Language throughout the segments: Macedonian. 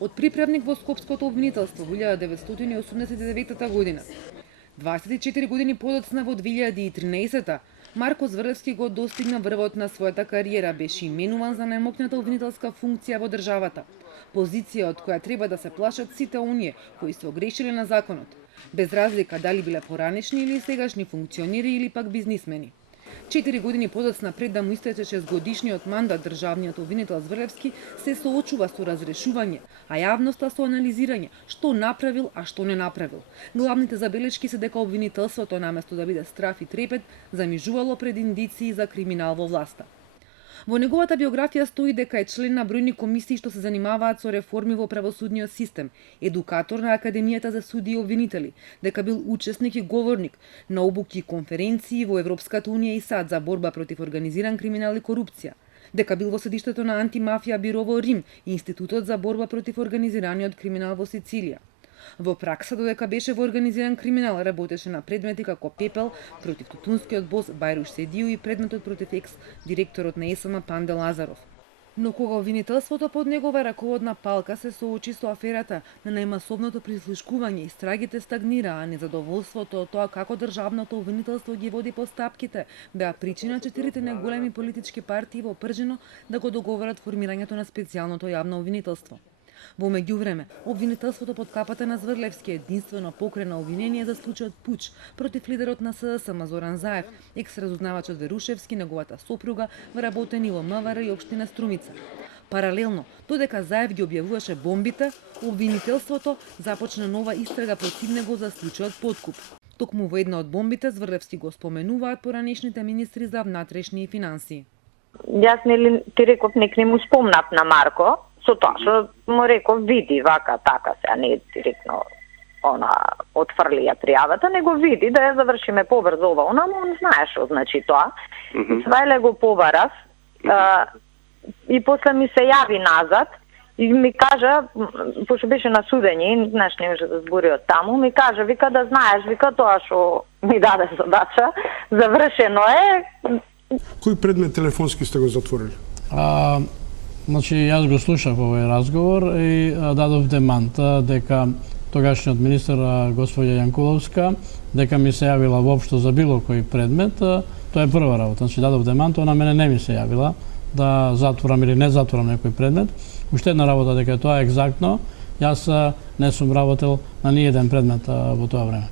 од приправник во Скопското обвинителство во 1989 година. 24 години подоцна во 2013 Марко Зврлевски го достигна врвот на својата кариера, беше именуван за најмокната обвинителска функција во државата, позиција од која треба да се плашат сите оние кои се огрешиле на законот, без разлика дали биле поранешни или сегашни функционери или пак бизнисмени. 4 години подоцна пред да му истече 6-годишниот мандат, државниот обвинител Зврлевски се соочува со разрешување, а јавноста со анализирање што направил, а што не направил. Главните забелешки се дека обвинителството наместо да биде страф и трепет, замижувало пред индиции за криминал во власта. Во неговата биографија стои дека е член на бројни комисии што се занимаваат со реформи во правосудниот систем, едукатор на Академијата за суди и обвинители, дека бил учесник и говорник на обуки и конференции во Европската унија и САД за борба против организиран криминал и корупција, дека бил во седиштето на антимафија биро во Рим и Институтот за борба против организираниот криминал во Сицилија. Во пракса, додека беше во организиран криминал, работеше на предмети како Пепел против тутунскиот бос Бајруш Седију и предметот против екс-директорот на ЕСМ Панде Лазаров. Но кога обвинителството под негова раководна палка се соочи со аферата на најмасовното прислушкување, истрагите стагнираа, а незадоволството од тоа како државното обвинителство ги води постапките беа причина 4 најголеми политички партии во Пржино да го договорат формирањето на специјалното јавно обвинителство. Во меѓувреме, обвинителството под капата на Зврлевски единствено покрена обвинение за случајот пуч против лидерот на СДСМ Зоран Заев, екс-разузнавачот Верушевски, неговата сопруга, вработени во МВР и општина Струмица. Паралелно, додека Заев ги објавуваше бомбите, обвинителството започна нова истрага против него за случајот подкуп. Токму во една од бомбите Зврлевски го споменуваат поранешните министри за внатрешни и финансии. Јас ти реков, не му спомнав на Марко, со тоа што му реков, види вака така се, а не директно отфрли ја пријавата, него види да ја завршиме побрзо ова, она му знае што значи тоа. Свајле го побарав и после ми се јави назад и ми кажа, пошто беше на судење, знаеш, не може да збори од таму, ми кажа, вика да знаеш, вика тоа што ми даде задача, завршено е. Кој предмет телефонски сте го затворили? Значи, јас го слушав овој разговор и дадов демант дека тогашниот министер господја Јанкуловска дека ми се јавила воопшто за било кој предмет, тоа е прва работа. Значи, дадов демант, она мене не ми се јавила да затворам или не затворам некој предмет. Уште една работа дека тоа е екзактно, јас не сум работел на ниеден предмет во тоа време.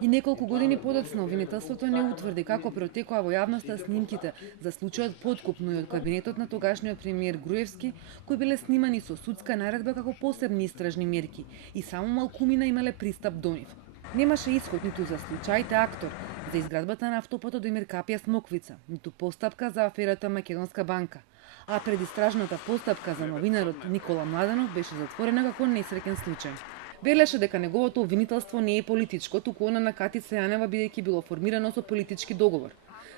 И неколку години подоцна обвинителството не утврди како протекоа во јавноста снимките за случајот подкуп, но и од кабинетот на тогашниот премиер Груевски, кои биле снимани со судска наредба како посебни истражни мерки и само малкумина имале пристап до нив. Немаше исход ниту за случајте актор, за изградбата на автопатот Емир Капија Смоквица, ниту постапка за аферата Македонска банка, а предистражната постапка за новинарот Никола Младенов беше затворена како несреќен случај. Велеше дека неговото обвинителство не е политичко, туку она на Катица Јанева бидејќи било формирано со политички договор.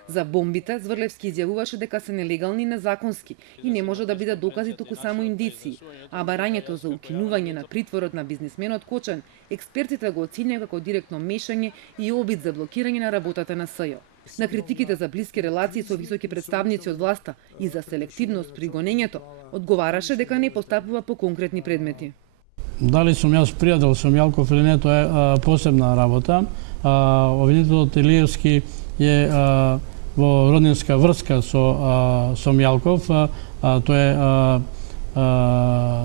За бомбите Зврлевски изјавуваше дека се нелегални и незаконски и не може да бидат докази туку само индиции, а барањето за укинување на притворот на бизнисменот Кочан, експертите го оценија како директно мешање и обид за блокирање на работата на СЈО. На критиките за блиски релации со високи представници од власта и за селективност при гонењето, одговараше дека не постапува по конкретни предмети. Дали сум јас пријател со Мјалков или не, тоа е посебна работа. Обвинителот Илиевски е во роднинска врска со Мјалков. Тој е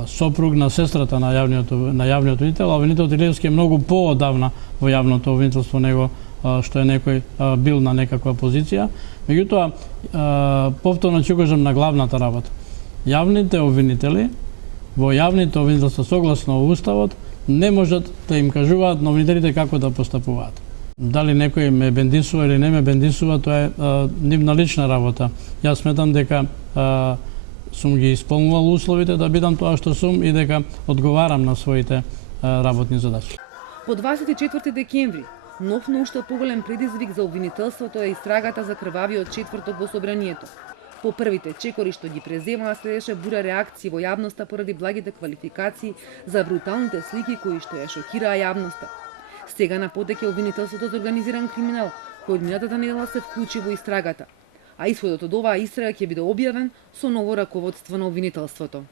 сопруг на сестрата на јавниот обвинител, а обвинителот Илиевски е многу поодавна во јавното обвинителство него, што е некој бил на некаква позиција. Меѓутоа, повторно ќе кажам на главната работа. Јавните обвинители во јавните обвинителства согласно Уставот не можат да им кажуваат на обвинителите како да постапуваат. Дали некој ме бендисува или не ме бендисува, тоа е нивна лична работа. Јас сметам дека сум ги исполнувал условите да бидам тоа што сум и дека одговарам на своите работни задачи. По 24 декември, нов, но уште поголем предизвик за обвинителството е истрагата за крвавиот четврток во собранието. По првите чекори што ги преземаа следеше бура реакции во јавноста поради благите квалификации за бруталните слики кои што ја шокираа јавноста. Сега на потек е обвинителството за организиран криминал, кој минатата недела се вклучи во истрагата, а исходот од оваа истрага ќе биде објавен со ново раководство на обвинителството.